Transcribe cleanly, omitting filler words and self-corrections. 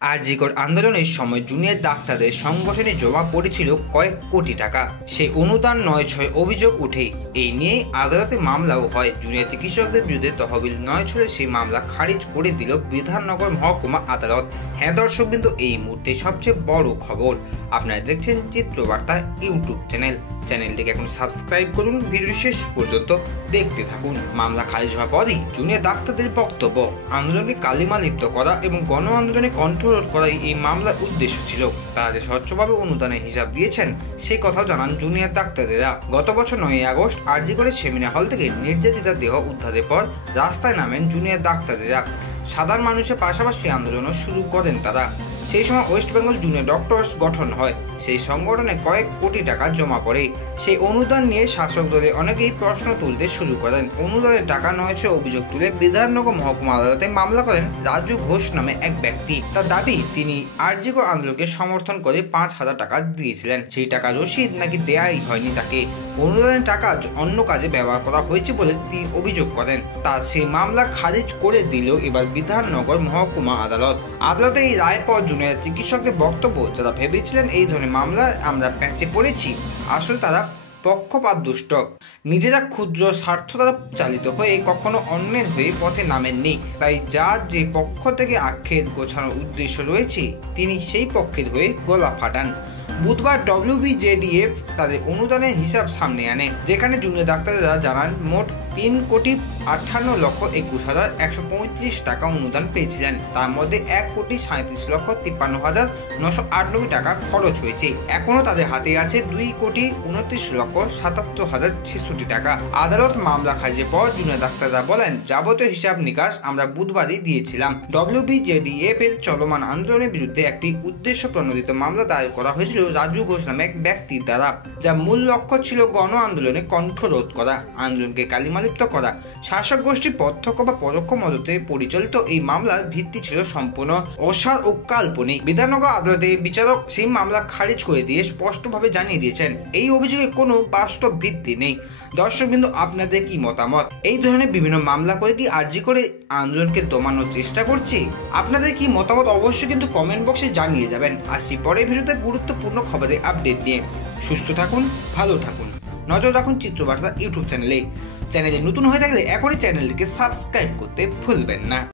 আরজিকর আন্দোলনের সময় জুনিয়র ডাক্তারদের সংগঠনে জমা পড়েছিল কয়েক কোটি টাকা। সে অনুদান নয় ছয় অভিযোগ উঠে এই নিয়ে আদালতে মামলাও হয়। জুনিয়র চিকিৎসকদের বিরুদ্ধে তহবিল নয় ছয়ে সেই মামলা খারিজ করে দিল বিধাননগর মহকুমা আদালত। হ্যাঁ দর্শক, কিন্তু এই মুহূর্তে সবচেয়ে বড় খবর, আপনারা দেখছেন চিত্রবার্তা ইউটিউব চ্যানেলটিকে এখন সাবস্ক্রাইব করুন, ভিডিও শেষ পর্যন্ত দেখতে থাকুন। মামলা খারিজ হওয়ার পরই জুনিয়র ডাক্তারদের বক্তব্য, আন্দোলনকে কালিমা লিপ্ত করা এবং গণ আন্দোলনে কণ্ঠরোধ করাই এই মামলার উদ্দেশ্য ছিল। তারা যে স্বচ্ছভাবে অনুদানের হিসাব দিয়েছেন সেই কথাও জানান জুনিয়র ডাক্তাররা। গত বছর 9 আগস্ট আরজিকরের সেমিনার হল থেকে নির্যাতিতার দেহ উদ্ধারের পর রাস্তায় নামেন জুনিয়র ডাক্তাররা। সাধারণ মানুষের পাশাপাশি আন্দোলনও শুরু করেন তারা। সেই সময় ওয়েস্ট বেঙ্গল জুনিয়র ডক্টরস গঠন হয়। সেই সংগঠনে কয়েক কোটি টাকা জমা পড়ে। সেই অনুদান নিয়ে শাসক দলে অনেকেই প্রশ্ন তুলতে শুরু করেন। অনুদানের টাকা নয়ছে অভিযোগ তুলে বিধাননগর মহকুমা আদালতে মামলা করেন রাজু ঘোষ নামে এক ব্যক্তি। তার দাবি, তিনি আরজিকর আন্দোলনকে সমর্থন করে 5,000 টাকা দিয়েছিলেন। সেই টাকা রসিদ নাকি দেয়াই হয়নি তাকে। অনুদানের টাকা অন্য কাজে ব্যবহার করা হয়েছে বলে তিনি অভিযোগ করেন। তার সেই মামলা খারিজ করে দিল এবার বিধাননগর মহকুমা আদালত। আদালতে এই রায়ের পর জুনিয়র চিকিৎসকদের বক্তব্য, যারা ভেবেছিলেন এই ধরনের মামলায় আমরা প্যাঁচে পড়েছি, আসলে তারা পক্ষপাতদুষ্ট। নিজেরা ক্ষুদ্র স্বার্থ দ্বারা চালিত হয়ে কখনো অন্যের হয়ে পথে নামেননি। তাই যার যে পক্ষ থেকে আক্ষেপ গোছানোর উদ্দেশ্য রয়েছে তিনি সেই পক্ষের হয়ে গলা ফাটান। বুধবার WBJDF তাদের অনুদানের হিসাব সামনে আনে, যেখানে জুনিয়র ডাক্তাররা জানান মোট 3,28,21,135 টাকা অনুদান পেয়েছিলেন। তার মধ্যে 1,37,53,998 টাকা খরচ হয়েছে। এখনো তাদের হাতে আছে 2,29,77,066 টাকা। আদালত মামলা খারিজের পর জুনিয়র ডাক্তাররা বলেন, যাবতীয় হিসাব নিকাশ আমরা বুধবারই দিয়েছিলাম। WBJDF এর চলমান আন্দোলনের বিরুদ্ধে একটি উদ্দেশ্য প্রণোদিত মামলা দায়ের করা হয়েছিল রাজু ঘোষ নামে এক ব্যক্তির দ্বারা, যার মূল লক্ষ্য ছিল গণ আন্দোলনে কণ্ঠরোধ করা, আন্দোলনকে কালিমালিপ্ত করা। শাসক গোষ্ঠী প্রত্যক্ষ বা পরোক্ষ মদতে পরিচালিত এই মামলার ভিত্তি ছিল সম্পূর্ণ অসার ও কাল্পনিক। বিধাননগর আদালতে বিচারক সেই মামলা খারিজ করে দিয়ে স্পষ্টভাবে জানিয়ে দিয়েছেন এই অভিযোগে কোনো বাস্তব ভিত্তি নেই। দর্শকবৃন্দ, আপনাদের কি মতামত? এই ধরনের বিভিন্ন মামলা করে কি আরজি করে আন্দোলনকে দমানোর চেষ্টা করছে? আপনাদের কি মতামত অবশ্যই কিন্তু কমেন্ট বক্সে জানিয়ে যাবেন। আসছি পরের ভিডিওতে গুরুত্বপূর্ণ খবরের আপডেট নিয়ে। সুস্থ থাকুন, ভালো থাকুন, নজর রাখুন চিত্রবার্তা ইউটিউব চ্যানেলে নতুন হয়ে থাকলে এখনই চ্যানেলটিকে সাবস্ক্রাইব করতে ভুলবেন না।